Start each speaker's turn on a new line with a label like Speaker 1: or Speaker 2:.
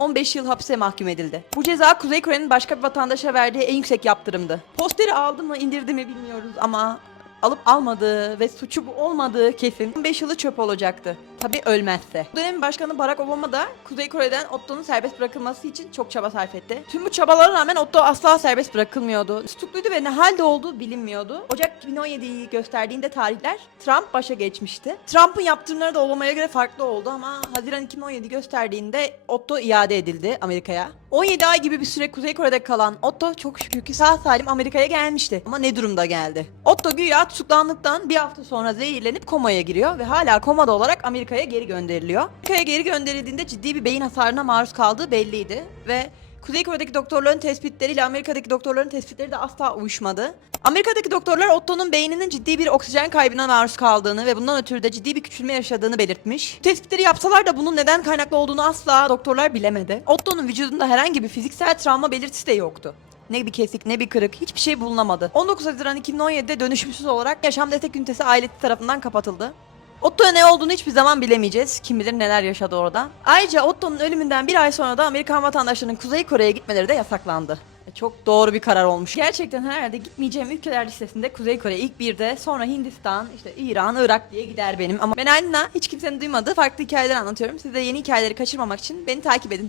Speaker 1: 15 yıl hapse mahkum edildi. Bu ceza Kuzey Kore'nin başka bir vatandaşa verdiği en yüksek yaptırımdı. Posteri aldı mı indirdi mi bilmiyoruz ama alıp almadığı ve suçu olmadığı kesin 15 yılı çöp olacaktı. Tabi ölmezse. Bu dönemin başkanı Barack Obama da Kuzey Kore'den Otto'nun serbest bırakılması için çok çaba sarf etti. Tüm bu çabalara rağmen Otto asla serbest bırakılmıyordu. Tutukluydu ve ne halde olduğu bilinmiyordu. Ocak 2017'yi gösterdiğinde tarihler Trump başa geçmişti. Trump'ın yaptırımları da Obama'ya göre farklı oldu ama Haziran 2017 gösterdiğinde Otto iade edildi Amerika'ya. 17 ay gibi bir süre Kuzey Kore'de kalan Otto çok şükür ki sağ salim Amerika'ya gelmişti. Ama ne durumda geldi? Otto güya tutuklandıktan bir hafta sonra zehirlenip komaya giriyor ve hala komada olarak Amerika'ya geri gönderiliyor. Amerika'ya geri gönderildiğinde ciddi bir beyin hasarına maruz kaldığı belliydi ve Kuzey Kore'deki doktorların tespitleriyle Amerika'daki doktorların tespitleri de asla uyuşmadı. Amerika'daki doktorlar Otto'nun beyninin ciddi bir oksijen kaybına maruz kaldığını ve bundan ötürü de ciddi bir küçülme yaşadığını belirtmiş. Tespitleri yapsalar da bunun neden kaynaklı olduğunu asla doktorlar bilemedi. Otto'nun vücudunda herhangi bir fiziksel travma belirtisi de yoktu. Ne bir kesik ne bir kırık hiçbir şey bulunamadı. 19 Haziran 2017'de dönüşümsüz olarak yaşam destek ünitesi ailesi tarafından kapatıldı. Otto'ya ne olduğunu hiçbir zaman bilemeyeceğiz. Kim bilir neler yaşadı orada. Ayrıca Otto'nun ölümünden bir ay sonra da Amerikan vatandaşlarının Kuzey Kore'ye gitmeleri de yasaklandı. E, Çok doğru bir karar olmuş. Gerçekten herhalde gitmeyeceğim ülkeler listesinde Kuzey Kore ilk birde, sonra Hindistan, işte İran, Irak diye gider benim. Ama ben Alina hiç kimsenin duymadığı farklı hikayeler anlatıyorum. Siz yeni hikayeleri kaçırmamak için beni takip edin.